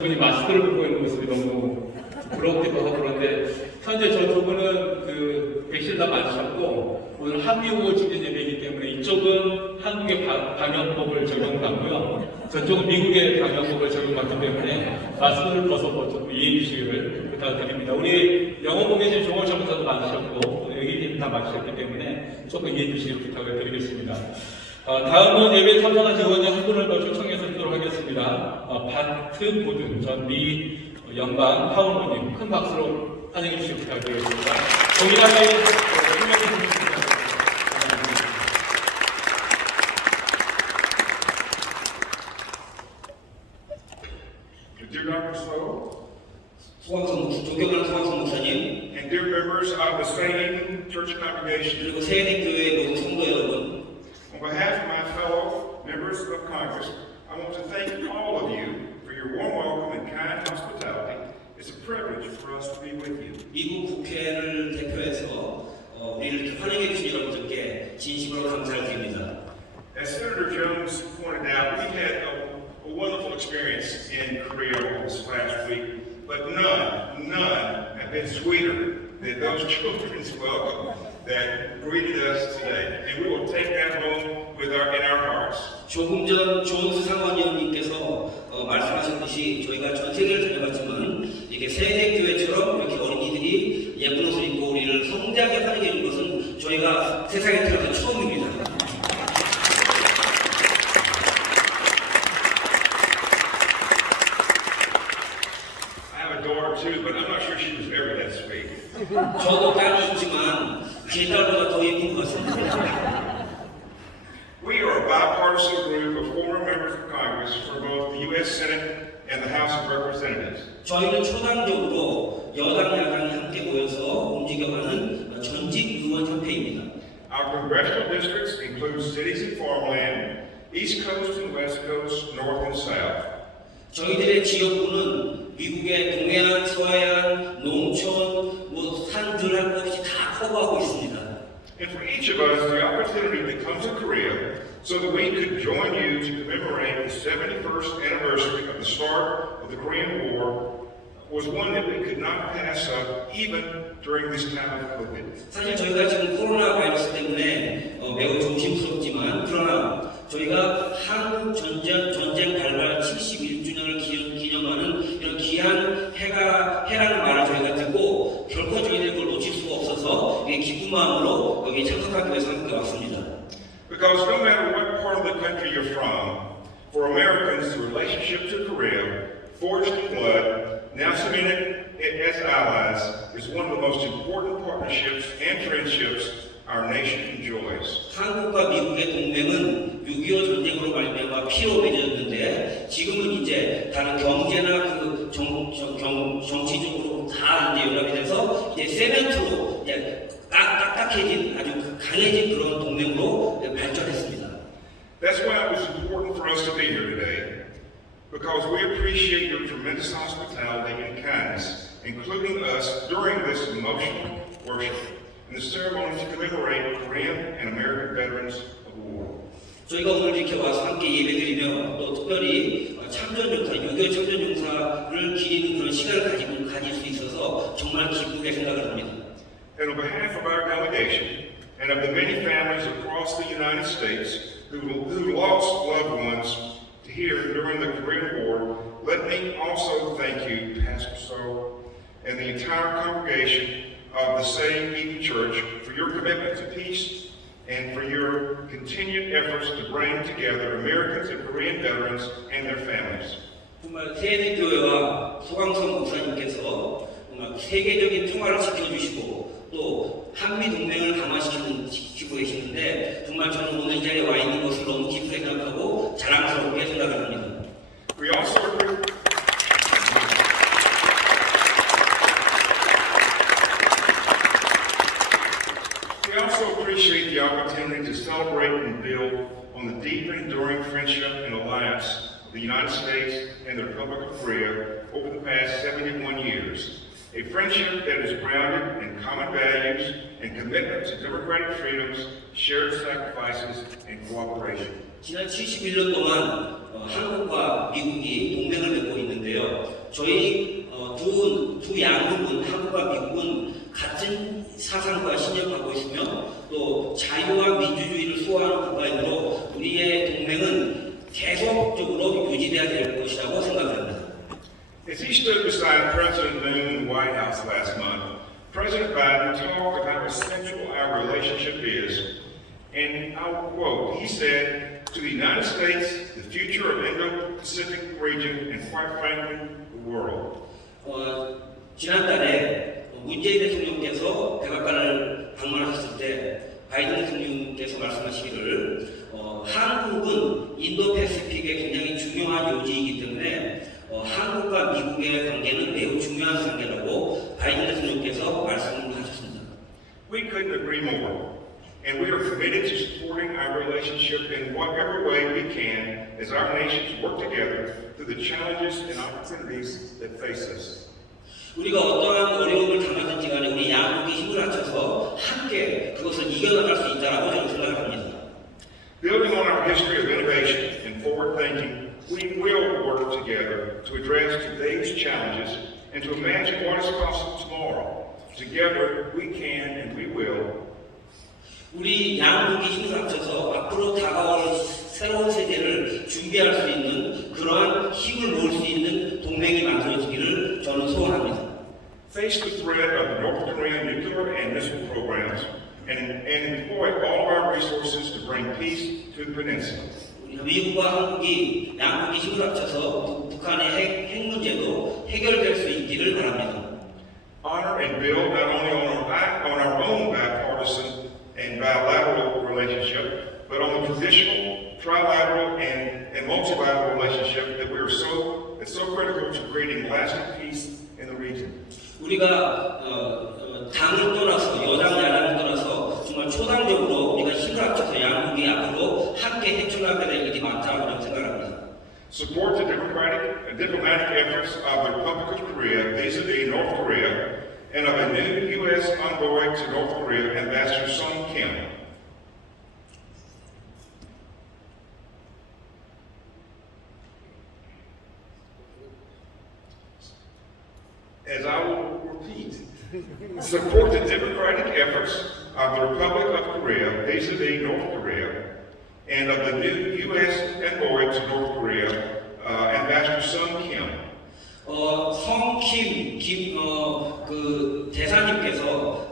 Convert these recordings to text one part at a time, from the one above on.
분이 마스크를 벗고 있는 모습이 너무 부럽기도 하고 그런데 현재 저 두 분은 그 백신 다 맞으셨고 오늘 한미우호증진 예배이기 때문에 이쪽은 한국의 방역법을 적용받고요. 저쪽은 미국의 방역법을 적용받기 때문에 마스크를 벗어서 좀 이해해 주시기를 부탁드립니다. 우리 영어 보고 계신 종월 전문사도 맞으셨고 여기 다 맞으셨기 때문에 조금 이해해 주시기를 부탁을 드리겠습니다. 다음은 예배 참석한 직원이 한 분을 더 초청해서 드리도록 하겠습니다. 바트 고든 전 미연방하원의원인 큰 박수로 환영해 주시기 부탁드리겠습니다. 동일하게 설명해 주시겠습니다. Dear Dr. Slow, 존경하는 소강석 목사님, and dear members of the 새에덴 Church congregation, 그리고 새에덴교회 모든 성도 여러분, on behalf of my fellow members of Congress, I want to thank all of you for your warm welcome and kind hospitality. It's a privilege for us to be with you. 미국 국회를 대표해서 우리를 이렇게 환영해 주신 여러분들께 진심으로 감사를 드립니다. As Senator Jones pointed out, we had a wonderful experience in Korea this last week, but none have been sweeter than those children's welcome that greeted us today, and we will take that home in our hearts. 조금 전 존스 상원의원님께서 말씀하셨듯이 저희가 전 세계를 다녀봤지만 이렇게 새에덴교회처럼 이렇게 어린이들이 예쁜 옷을 입고 우리를 성대하게 환영해 준 것은 저희가 세상에 태어나서 처음입니다. Too, but I'm not sure she was ever that sweet. 저도 딸이 있지만 제 딸보다 더 예쁜 것 같습니다. We are a bipartisan group of former members of Congress for both the U.S. Senate and the House of Representatives. 저희는 초당적으로 여당 야당이 함께 모여서 움직여가는 전직 의원 협회입니다. Our congressional districts include cities and farmland, East Coast and West Coast, North and South. 저희들의 지역구는 미국의 동해안, 서해안, 농촌, 산들 할 것 없이 다 커버하고 있습니다. And for each of us, the opportunity to come to Korea so that we could join you to commemorate the 71st anniversary of the start of the Korean War was one that we could not pass up even during this time of COVID. 사실 저희가 지금 코로나 바이러스 때문에 매우 조심스럽지만 그러나 저희가 한국 전쟁 발발 71주년을 기념하는 이런 귀한 해라는 말을 저희가 듣고 결코 저희들이 그걸 놓칠 수가 없어서 기쁜 마음으로 여기 참석하기 위해서 함께 왔습니다. Because no matter what part of the country you're from, for Americans, the relationship to Korea, forged in blood, now cemented as allies, is one of the most important partnerships and friendships our nation enjoys. 한국과 미국의 동맹은 6.25 전쟁으로 말미암아 피로 맺어졌는데 지금은 이제 다른 경제나 그 정치적으로 다 이제 연합이 돼서 이제 세멘트로 이제 딱딱해진 아주 강해진 그런 동맹으로 발전했습니다. That's why it was important for us to be here today, because we appreciate your tremendous hospitality and kindness, including us during this emotional worship and the ceremony to commemorate Korean and American veterans of war. 저희가 오늘 이렇게 와서 함께 예배드리며 또 특별히 참전용사, 6.25 참전용사를 기리는 그런 시간을 가질 수 있어서 정말 기쁘게 생각을 합니다. And on behalf of our delegation and of the many families across the United States who lost loved ones here during the Korean War, let me also thank you, Pastor So, and the entire congregation of the 새에덴 Church for your commitment to peace and for your continued efforts to bring together Americans and Korean veterans and their families. 정말 새에덴교회와 소강석 목사님께서 정말 세계적인 평화를 지켜주시고 또 한미 동맹을 강화시키고 계시는데 정말 저는 오늘 이 자리에 와 있는 것을 너무 기쁘게 생각하고 자랑스럽게 생각을 합니다. We also appreciate the opportunity to celebrate and build on the deep and enduring friendship and alliance of the United States and the Republic of Korea over the past 71 years. A friendship that is grounded in common values and commitment to democratic freedoms, shared sacrifices, and cooperation. 지난 71년 동안 한국과 미국이 동맹을 맺고 있는데 있는데요. 저희 두 양국은 한국과 미국은 같은 사상과 신념을 갖고 있으며 또 자유와 민주주의를 수호하는 국가이므로 우리의 동맹은 계속적으로 유지돼야 될 것이라고 생각합니다. As he stood beside President Moon in the White House last month, President Biden talked about how essential our relationship is. And I'll quote, he said, to the United States, the future of Indo-Pacific region, and quite frankly, the world. 지난달에 문재인 대통령께서 백악관을 방문하셨을 때 바이든 대통령께서 말씀하시기를 한국은 인도패시픽의 굉장히 중요한 요지이기 때문에 한국과 미국의 관계는 매우 중요한 관계라고 바이든 대통령께서 말씀을 하셨습니다. We couldn't agree more. And we are committed to supporting our relationship in whatever way we can as our nations work together through the challenges and opportunities that face us. 우리가 어떠한 어려움을 당하든지 간에 우리 양국이 힘을 합쳐서 함께 그것을 이겨나갈 수 있다라고 저는 생각합니다. Building on our history of innovation and forward thinking, we will work together to address today's challenges and to imagine what is possible tomorrow. Together we can and we will. 우리 양국이 힘을 합쳐서 앞으로 다가올 새로운 세대를 준비할 수 있는 그러한 힘을 모을 수 있는 동맹이 만들어지기를 저는 소원합니다. Face the threat of the North Korean nuclear and missile programs and employ all of our resources to bring peace to the peninsula. 미국과 한국이 양국이 힘을 합쳐서 북한의 핵 문제도 해결될 수 있기를 바랍니다. Honor and build not only on our own bipartisan and bilateral relationship, but on the traditional trilateral and multilateral relationship that that's so critical to creating lasting peace in the region. 우리가 당을 떠나서 여당 야당을 떠나서 정말 초당적으로 우리가 힘을 합쳐서 양국이 앞으로 함께 헤쳐나가게 될 일이 많다고 생각합니다. Support the diplomatic efforts of the Republic of Korea vis-a-vis North Korea and of a new U.S. envoy to North Korea, Ambassador Sung Kim. As I will repeat, support the democratic efforts of the Republic of Korea vis-a-vis North Korea and of the new U.S. envoy to North Korea, Ambassador Sung Kim. 성킴 그 대사님께서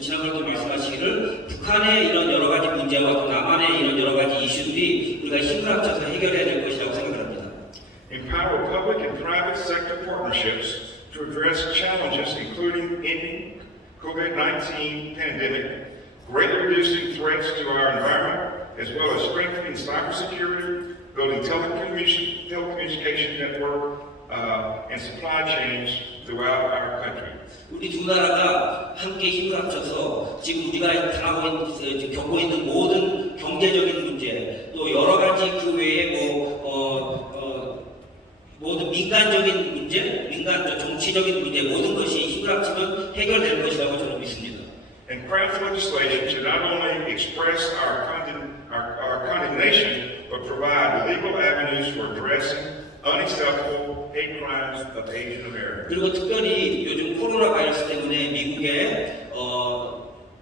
지난번에도 말씀하시기를 북한의 이런 여러 가지 문제와 또 남한의 이런 여러 가지 이슈들이 우리가 힘을 합쳐서 해결해야 될 것이라고 생각합니다. Empower public and private sector partnerships to address challenges including ending COVID-19 pandemic, greatly reducing threats to our environment, as well as strengthening cybersecurity, building telecommunication network, and supply chains throughout our country. 우리 두 나라가 함께 힘을 합쳐서 지금 우리가 겪고 있는 모든 경제적인 문제, 또 여러 가지 그 외에 모든 민간적인 문제, 정치적인 문제 모든 것이 힘을 합치면 해결될 것이라고 저는 믿습니다. And craft legislation should not only express our condemnation, but provide legal avenues for addressing unacceptable hate crimes of Asian Americans. 그리고 특별히 요즘 코로나 바이러스 때문에 미국에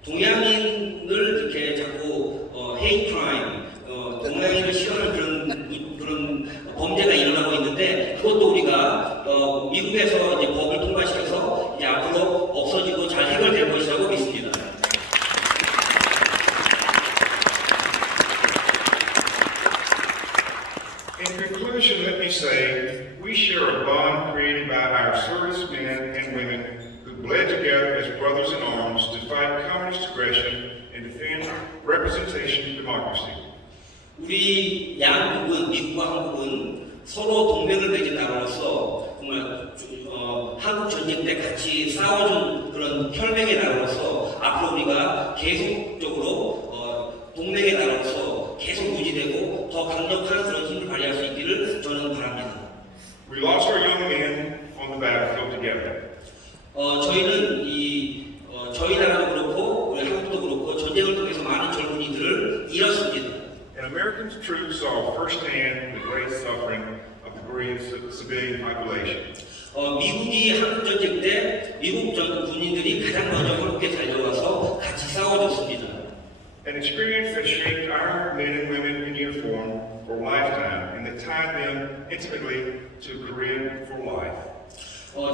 동양인을 이렇게 자꾸 hate crime, 동양인을 싫어하는 그런 범죄가 일어나고 있는데 그것도 우리가 미국에서 이제 법을 통과시켜서 이제 앞으로 없어지고 잘 해결될 것이라고 믿습니다. In conclusion, let me say, we share a bond created by our servicemen and women who bled together as brothers in arms to fight communist aggression and defend representation democracy. 우리 양국은 미국과 한국은 서로 동맹을 맺은 나라로서 정말 한국 전쟁 때 같이 싸워준 그런 혈맹의 나라로서 앞으로 우리가 계속적으로 동맹의 나라로서 계속 유지되고 더 강력한 그런 힘을 발휘할 수 있기를 저는 바랍니다. We lost our young men on the battlefield together. 저희는 저희 나라도 그렇고 우리 한국도 그렇고 전쟁을 통해서 많은 젊은이들을 잃었습니다. And American troops saw firsthand the great suffering of the Korean civilian population. 미국이 한국 전쟁 때 미국 전 군인들이 가장 먼저 한국에 달려와서 같이 싸워줬습니다. An experience that shaped our men and women in uniform for a lifetime and that tied them intimately to Korean for life.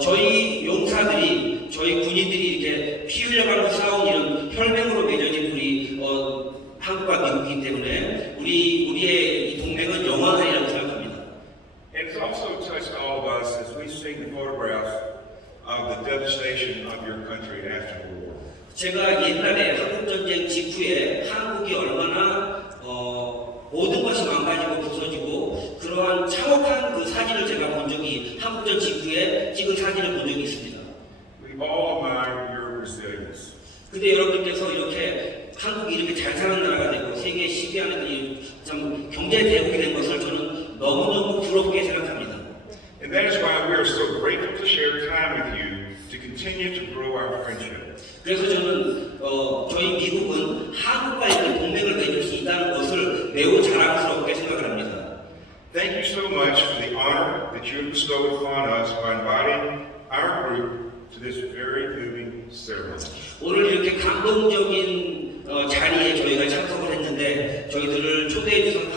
저희 용사들이, 저희 군인들이 이렇게 피 흘려가면서 싸운 이런 혈맹으로 맺어진 우리 한국과 미국이기 때문에 우리의 이 동맹은 영원하리라고 생각합니다. And it's also touched all of us as we've seen the photographs of the devastation of your country after the war. 제가 옛날에 한국 전쟁 직후에 한국이 얼마나 모든 것이 망가지고 부서지고 그러한 참혹한 그 사진을 제가 본 적이 한국전 직후에 찍은 사진을 본 적이 있습니다. We all admire your resilience. 근데 여러분께서 이렇게 한국이 이렇게 잘 사는 나라가 되고 세계 10위 안에 참 경제 대국이 된 것을 저는 너무너무 부럽게 생각합니다. And that is why we are so grateful to share time with you to continue to grow our friendship. 그래서 저는 저희 미국은 한국과 이렇게 동맹을 맺을 수 있다는 것을 매우 자랑스럽게 생각을 합니다. Thank you so much for the honor that you have bestowed upon us by inviting our group to this very moving ceremony. 오늘 이렇게 감동적인 자리에 저희가 참석을 했는데 저희들을 초대해 주셔서